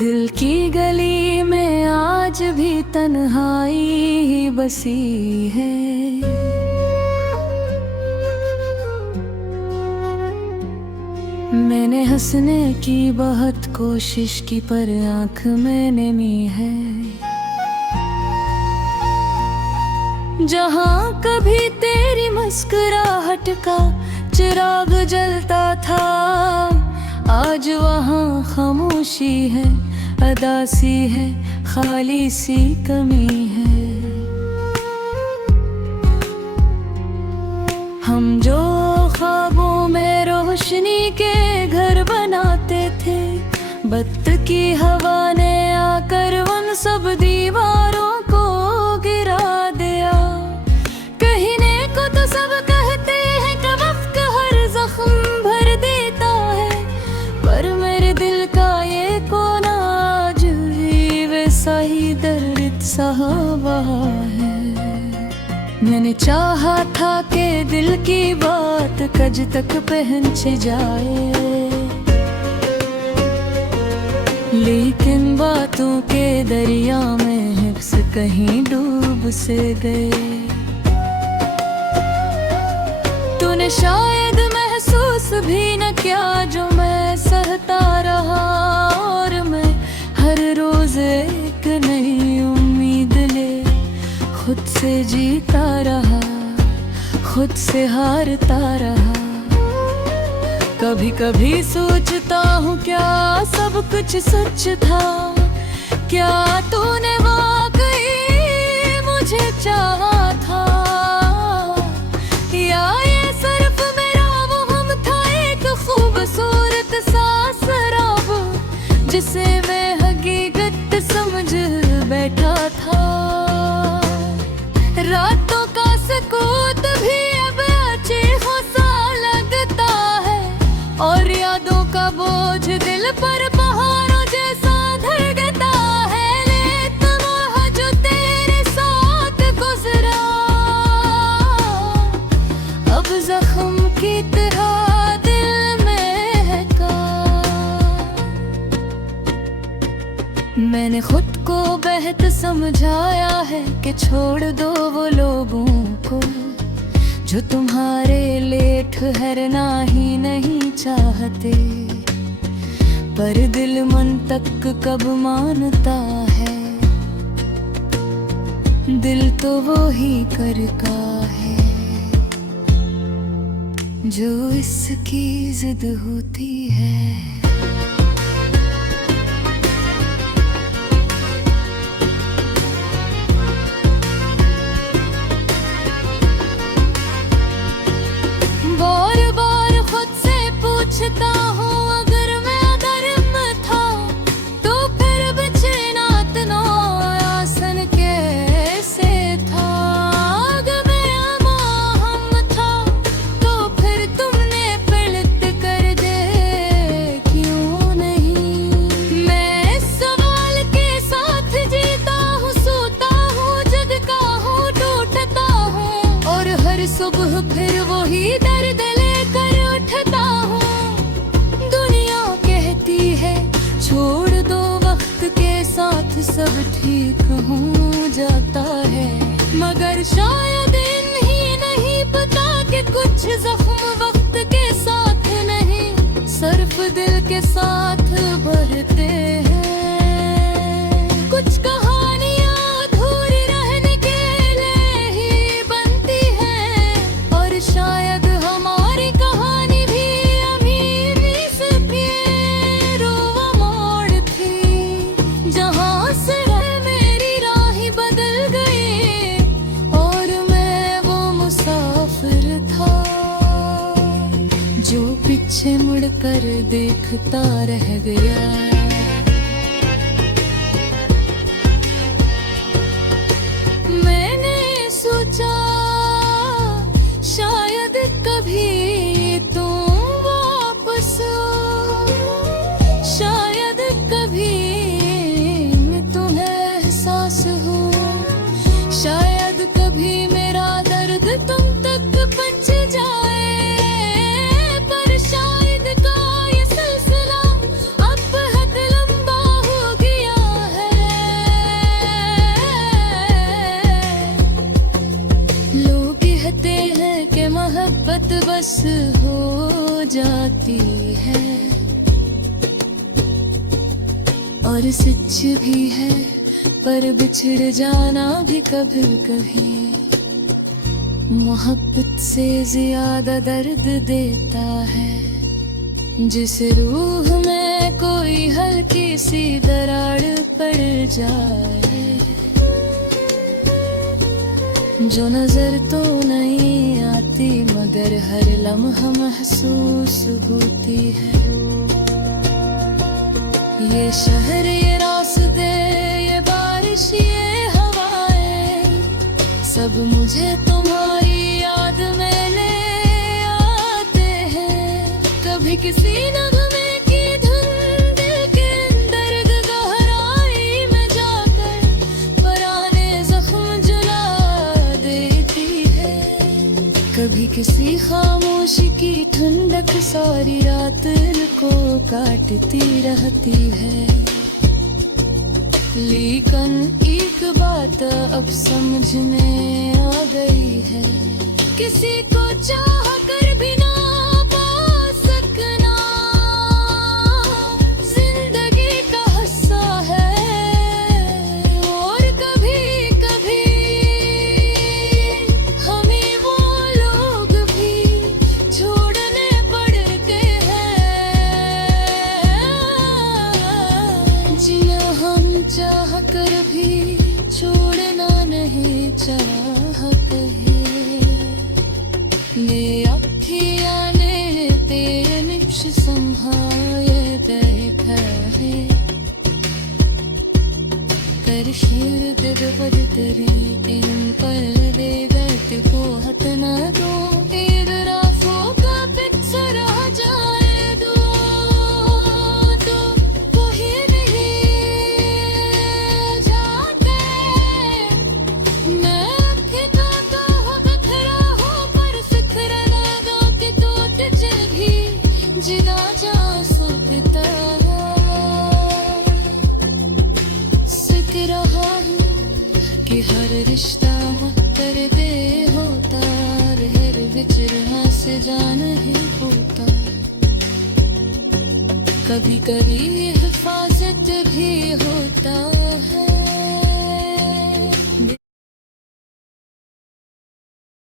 दिल की गली में आज भी तन्हाई ही बसी है। मैंने हंसने की बहुत कोशिश की पर आंख में नमी है। जहां कभी तेरी मुस्कुराहट का चिराग जलता था, आज वहाँ खामोशी है, अदासी है, खाली सी कमी है। हम जो ख्वाबों में रोशनी के घर बनाते थे, बत्त की हवा ने आकर उन सब दीवारों को गिरा दिया। कहने को तो सब कहते हैं कि वक्त हर जख्म भर देता है, पर मेरे दिल का ये कोना आज भी वैसा ही दर्द सहा हुआ है। मैंने चाहा था कि दिल की बात कज तक पहुंच जाए, लेकिन बातों के दरिया में हिफ्स कहीं डूब से गए। तूने शायद महसूस भी न किया जो मैं सहता रहा, और मैं हर रोज एक नई उम्मीद ले खुद से जीता रहा, खुद से हारता रहा। कभी कभी सोचता हूँ क्या सब कुछ सच था, क्या तूने वाकई मुझे चाहा था, या ये सिर्फ मेरा वहम था, एक खूबसूरत सा शराब जिसे मैं हकीकत समझ बैठा था। रातों का सुकून भी अब अचेहो सा लगता है, और यादों का बोझ दिल पर पहाड़ों जैसा धड़कता है। लेकिन वह जो तेरे साथ गुजरा अब जख्म की तरह दिल में है का। मैंने खुद को बेहद समझाया है कि छोड़ दो वो लोगों को जो तुम्हारे लिए ठहरना ही नहीं चाहते, पर दिल मन तक कब मानता है। दिल तो वो ही करता है जो इसकी जिद होती है। बार बार खुद से पूछता हूँ अगर मैं अधर्म था तो फिर बेचैनात नो आसन कैसे था। अगर मैं अमाहम था तो फिर तुमने पलट कर दे क्यों नहीं। मैं इस सवाल के साथ जीता हूँ, सोता हूँ, जगता हूँ, टूटता हूँ, और हर सुबह फिर वही दर्द लेकर उठता हूँ। दुनिया कहती है छोड़ दो वक्त के साथ सब ठीक हो जाता है, मगर शायद इन्हीं नहीं पता कि कुछ जख्म वक्त के साथ नहीं सिर्फ दिल के साथ भरते हैं। कुछ कहानियाँ अधूरी रहने के लिए ही बनती हैं, और शायद हमारी कहानी भी अमीरी से फेरो मोड़ थी, जहाँ से मेरी राहें बदल गई और मैं वो मुसाफिर था जो पीछे मुड़कर देखता रह गया। मैंने सोचा शायद कभी तुम वापस आओ, शायद कभी मैं तुम्हें एहसास हो, शायद कभी मेरा दर्द तुम तक पहुंच जाए, पर शायद का ये सिलसिला अब है मोहब्बत बस हो जाती है और सच भी है, पर बिछड़ जाना भी कभी कभी मोहब्बत से ज्यादा दर्द देता है। जिस रूह में कोई हल्की सी दरार पड़ जाए, जो नजर तो नहीं आती मगर हर लम्हा महसूस होती है। ये शहर, ये रास्ते, ये बारिश, ये हवाएं, सब मुझे तुम्हारी याद में ले आते हैं। कभी किसी नगमे की धुन दिल के अंदर गहराई में जाकर पुराने जख्म जुला देती है। कभी किसी खामोशी की ठंडक सारी रात को काटती रहती है। लेकिन एक बात अब समझ में आ गई है, किसी को चाह कर भी ना पा सकना जिंदगी का हिस्सा है। और कभी कभी हमें वो लोग भी छोड़ने पड़ते हैं जिन्हें हम चाह कर भी छोड़ना नहीं चाहते हैं। ने अखियाने तेरे निक्ष संभाले देखा है, कर शीर दिल पर तेरे तीन पल दे गए को हत न दो। ईद राफों का पिक्चर आ जाए दो तो कोई नहीं जाते। मैं अखियाँ हो बखरा हो पर फिक्र लगा कि तो तुझे भी जिना जा सकता। सीख रहा हूँ कि हर रिश्ता मुख्तर पे होता, हर विचरा से जान ही होता। कभी कभी हिफाजत भी होता है।